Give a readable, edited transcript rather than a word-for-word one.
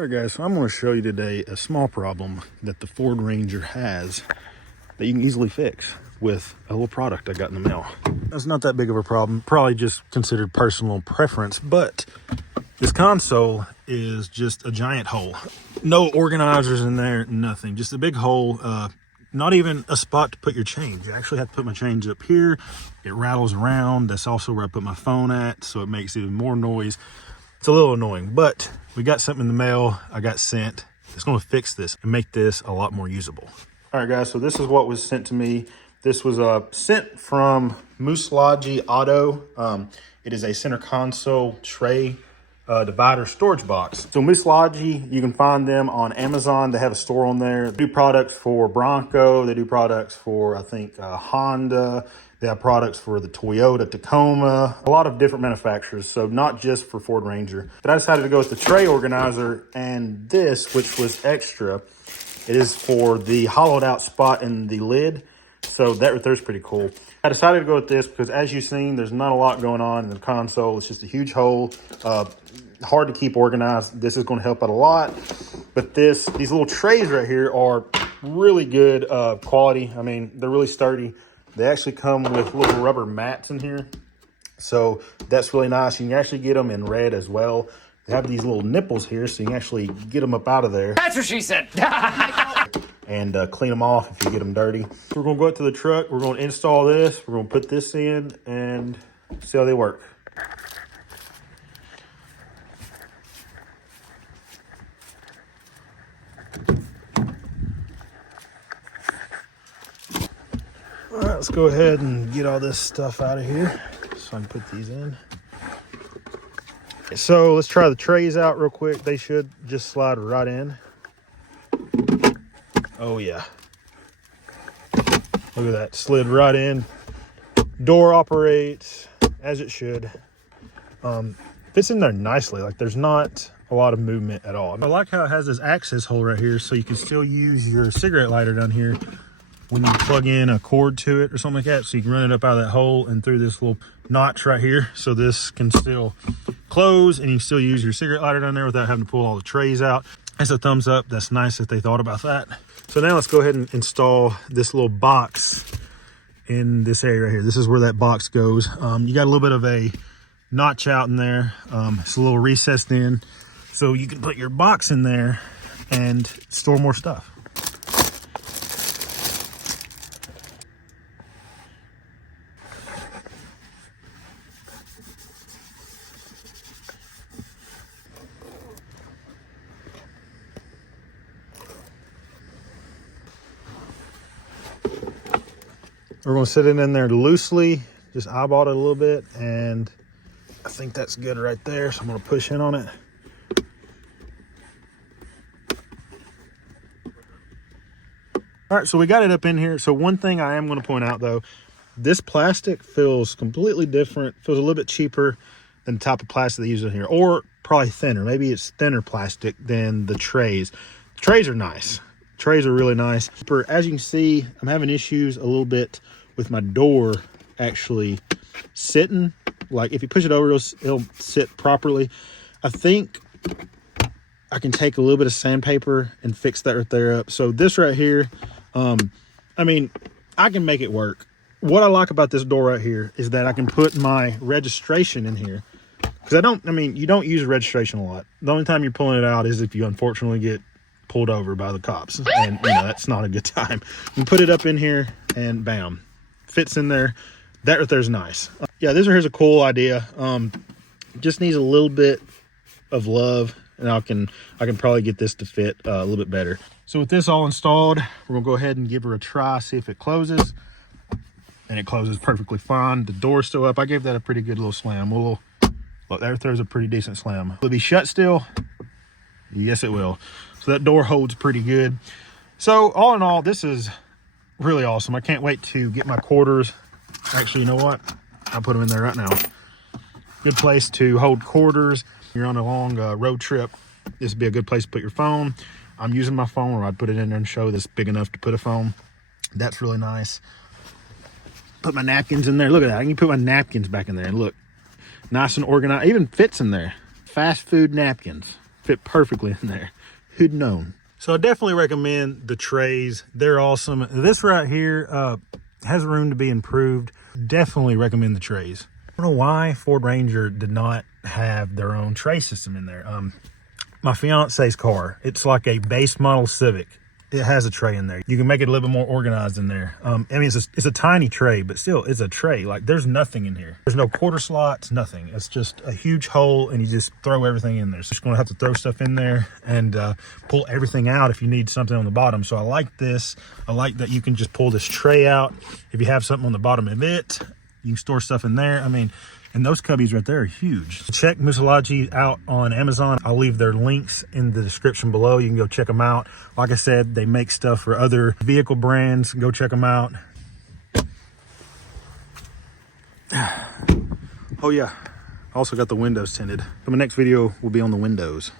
All right guys, so I'm going to show you today a small problem that the Ford Ranger has that you can easily fix with a little product I got in the mail. It's not that big of a problem, probably just considered personal preference, but this console is just a giant hole. No organizers in there, nothing, just a big hole. Not even a spot to put your change. You actually have to put my change up here. It rattles around. That's also where I put my phone at, so it makes even more noise. It's a little annoying, but we got something in the mail I got sent. It's going to fix this and make this a lot more usable. All right, guys, so this is what was sent to me. This was sent from Muslogy Auto. It is a center console tray divider storage box. So Muslogy, you can find them on Amazon. They have a store on there. They do products for Bronco. They do products for, I think, Honda. They have products for the Toyota Tacoma, a lot of different manufacturers, so not just for Ford Ranger. But I decided to go with the tray organizer and this, which was extra. It is for the hollowed out spot in the lid. So that right there is pretty cool. I decided to go with this because, as you've seen, there's not a lot going on in the console. It's just a huge hole, hard to keep organized. This is going to help out a lot. But these little trays right here are really good quality. I mean, they're really sturdy. They actually come with little rubber mats in here. So that's really nice. You can actually get them in red as well. They have these little nipples here, so you can actually get them up out of there. That's what she said. And clean them off if you get them dirty. So we're going to go out to the truck. We're going to install this. We're going to put this in and see how they work. All right, let's go ahead and get all this stuff out of here so I can put these in. So let's try the trays out real quick. They should just slide right in. Oh yeah. Look at that, slid right in. Door operates as it should. Fits in there nicely. Like there's not a lot of movement at all. I like how it has this access hole right here so you can still use your cigarette lighter down here when you plug in a cord to it or something like that. So you can run it up out of that hole and through this little notch right here. So this can still close and you can still use your cigarette lighter down there without having to pull all the trays out. That's a thumbs up. That's nice that they thought about that. So now let's go ahead and install this little box in this area right here. This is where that box goes. You got a little bit of a notch out in there. It's a little recessed in. So you can put your box in there and store more stuff. We're going to sit it in there loosely, just eyeball it a little bit, and I think that's good right there, so I'm going to push in on it. All right, so we got it up in here. So one thing I am going to point out, though, this plastic feels completely different, feels a little bit cheaper than the type of plastic they use in here, or probably thinner. Maybe it's thinner plastic than the trays. The trays are nice. Trays are really nice. As you can see, I'm having issues a little bit with my door actually sitting. Like if you push it over, it'll sit properly. I think I can take a little bit of sandpaper and fix that right there up. So this right here, I mean, I can make it work. What I like about this door right here is that I can put my registration in here. Because you don't use registration a lot. The only time you're pulling it out is if you unfortunately get pulled over by the cops, and that's not a good time. You put it up in here and bam, fits in there. That right there's nice. Yeah, this right here's a cool idea. Just needs a little bit of love, and I can probably get this to fit a little bit better. So with this all installed, we're gonna go ahead and give her a try, see if it closes, and it closes perfectly fine. The door's still up. I gave that a pretty good little slam. Look, there there's a pretty decent slam. Will it be shut still? Yes, it will. So that door holds pretty good. So all in all, this is really awesome. I can't wait to get my quarters. Actually, you know what? I'll put them in there right now. Good place to hold quarters. You're on a long road trip. This would be a good place to put your phone. I'm using my phone, or I'd put it in there and show this big enough to put a phone. That's really nice. Put my napkins in there. Look at that. I can put my napkins back in there. And look, nice and organized. Even fits in there. Fast food napkins. fit perfectly in there. Who'd known? So I definitely recommend the trays. They're awesome. This right here has room to be improved. Definitely recommend the trays. I don't know why Ford Ranger did not have their own tray system in there. My fiance's car, it's like a base model Civic. It has a tray in there. You can make it a little bit more organized in there. I mean, it's a tiny tray, but still, it's a tray. Like, there's nothing in here. There's no quarter slots, nothing. It's just a huge hole, and you just throw everything in there. So you're just gonna have to throw stuff in there and pull everything out if you need something on the bottom. So I like this. I like that you can just pull this tray out. If you have something on the bottom of it, you can store stuff in there. I mean, and those cubbies right there are huge. Check Muslogy out on Amazon. I'll leave their links in the description below. You can go check them out. Like I said, they make stuff for other vehicle brands. Go check them out. Oh yeah, I also got the windows tinted. So my next video will be on the windows.